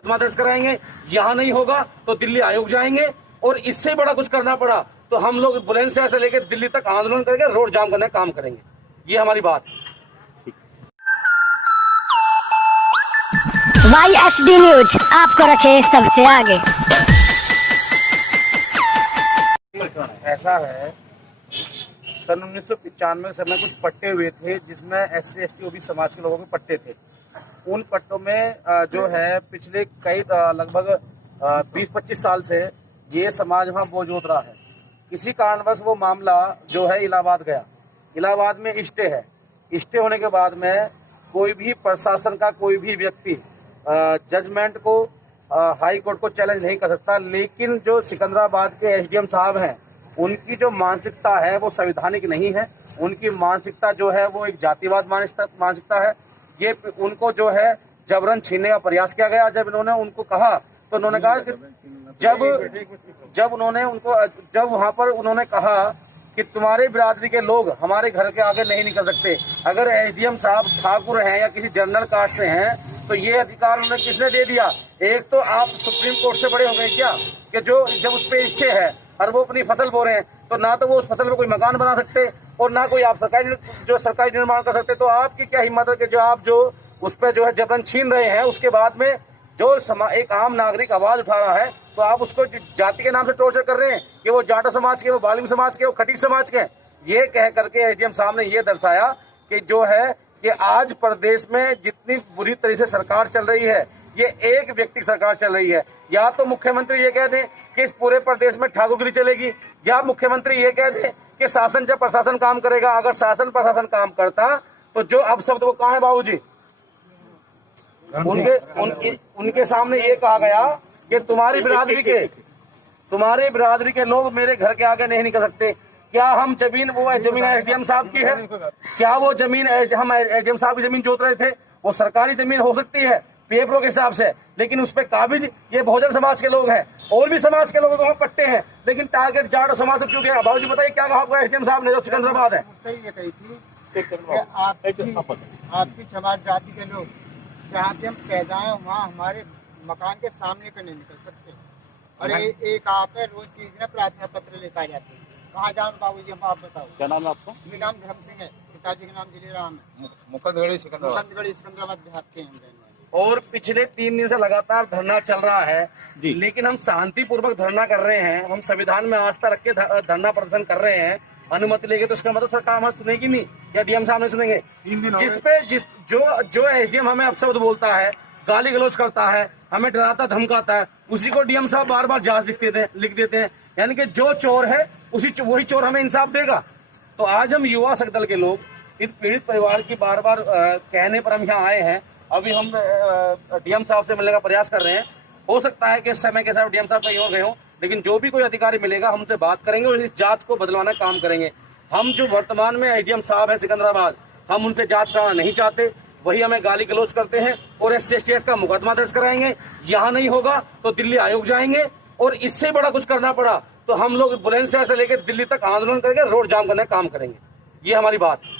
मुकदमा दर्ज कराएंगे, यहाँ नहीं होगा तो दिल्ली आयोग जाएंगे, और इससे बड़ा कुछ करना पड़ा तो हम लोग बुलंदशहर से लेकर दिल्ली तक आंदोलन करके रोड जाम करने का काम करेंगे। ये हमारी बात है। YSD न्यूज आपको रखे सबसे आगे। ऐसा है, सन 1995 समय कुछ पट्टे हुए थे जिसमें SC ST OBC समाज के लोगों के पट्टे थे। उन पट्टों में जो है पिछले कई लगभग 20-25 साल से ये समाज वहाँ बोझ जोत रहा है। किसी कारणवश वो मामला जो है इलाहाबाद गया। इलाहाबाद में स्टे है। स्टे होने के बाद में कोई भी प्रशासन का कोई भी व्यक्ति जजमेंट को हाई कोर्ट को चैलेंज नहीं कर सकता। लेकिन जो सिकंदराबाद के SDM साहब हैं, उनकी जो मानसिकता है वो संवैधानिक नहीं है। उनकी मानसिकता जो है वो एक जातिवाद मानसिकता है। ये उनको जो है जबरन छीनने का प्रयास किया गया। जब इन्होंने उनको कहा तो उन्होंने कहा कि जब वहाँ पर उन्होंने कहा कि तुम्हारे बिरादरी के लोग हमारे घर के आगे नहीं निकल सकते। अगर SDM साहब ठाकुर हैं या किसी जनरल कास्ट से हैं तो ये अधिकार उन्हें किसने दे दिया? एक तो आप सुप्रीम कोर्ट से बड़े हो गए क्या कि जो जब उस पे स्टे है और वो अपनी फसल बो रहे हैं तो ना तो वो उस फसल में कोई मकान बना सकते और ना कोई आप सरकारी निर्माण कर सकते। तो आपकी क्या हिम्मत है कि जो आप जो उस पर जो है जबरन छीन रहे हैं, उसके बाद में जो एक आम नागरिक आवाज उठा रहा है तो आप उसको जाति के नाम से टॉर्चर कर रहे हैं कि वो जाटा समाज के, वो बालिम समाज के, वो खटीक समाज के। ये कह करके SDM साहब ने ये दर्शाया कि जो है कि आज प्रदेश में जितनी बुरी तरह से सरकार चल रही है, ये एक व्यक्ति की सरकार चल रही है। या तो मुख्यमंत्री ये कह दें कि इस पूरे प्रदेश में ठाकुरगिरी चलेगी, या मुख्यमंत्री ये कह दें कि शासन जब प्रशासन काम करेगा। अगर शासन प्रशासन काम करता तो जो अपशब्द वो कहाँ है बाबूजी? उनके सामने ये कहा गया कि तुम्हारी बिरादरी के लोग मेरे घर के आगे नहीं निकल सकते। क्या हम जमीन SDM साहब की है? क्या वो जमीन हम SDM साहब की जमीन जोत रहे थे? वो सरकारी जमीन हो सकती है पेपरों के हिसाब से, लेकिन उस पर काबिज ये बहुजन समाज के लोग हैं और भी समाज के लोग वहाँ पट्टे हैं, लेकिन टारगेट जाट समाज क्यों गया? बाबूजी बताइए क्या कहा आपको SDM साहब ने जो सिकंदराबाद है? आपकी समाज जाति के लोग जहाँ से हम पैदा हैं वहाँ हमारे मकान के सामने का नहीं निकल सकते। और एक आप है रोज चीज में प्रार्थना पत्र लेकर जाते हैं। कहाँ जाऊँ बाबूजी, हम आप बताओ। क्या नाम है आपका? मेरा नाम धर्म सिंह है, पिताजी का नाम जिलेराम है। मुकंदगढ़ी सिकंदराबाद देहात के हैं। और पिछले 3 दिन से लगातार धरना चल रहा है, लेकिन हम शांतिपूर्वक धरना कर रहे हैं। हम संविधान में आस्था रख के धरना प्रदर्शन कर रहे हैं। अनुमति लेके तो उसका मतलब सरकार हमारे सुनेगी नहीं या DM साहब ने सुनेंगे? जो SDM हमें अपशब्द बोलता है, गाली गलौज करता है, हमें डराता धमकाता है, उसी को DM साहब बार बार जांच लिख देते हैं। यानी कि जो चोर है वही चोर हमें इंसाफ देगा। तो आज हम युवा शक्ति दल के लोग इन पीड़ित परिवार की बार बार कहने पर हम यहाँ आए हैं। अभी हम DM साहब से मिलने का प्रयास कर रहे हैं। हो सकता है कि इस समय के साथ DM साहब कहीं और गए हों, लेकिन जो भी कोई अधिकारी मिलेगा हमसे बात करेंगे और इस जांच को बदलवाना काम करेंगे। हम जो वर्तमान में SDM साहब है सिकंदराबाद, हम उनसे जांच कराना नहीं चाहते। वही हमें गाली गलौज करते हैं और SC ST एक्ट का मुकदमा दर्ज कराएंगे। यहाँ नहीं होगा तो दिल्ली आयोग जाएंगे, और इससे बड़ा कुछ करना पड़ा तो हम लोग बुलंदशहर से लेकर दिल्ली तक आंदोलन करके रोड जाम करने का काम करेंगे। ये हमारी बात है।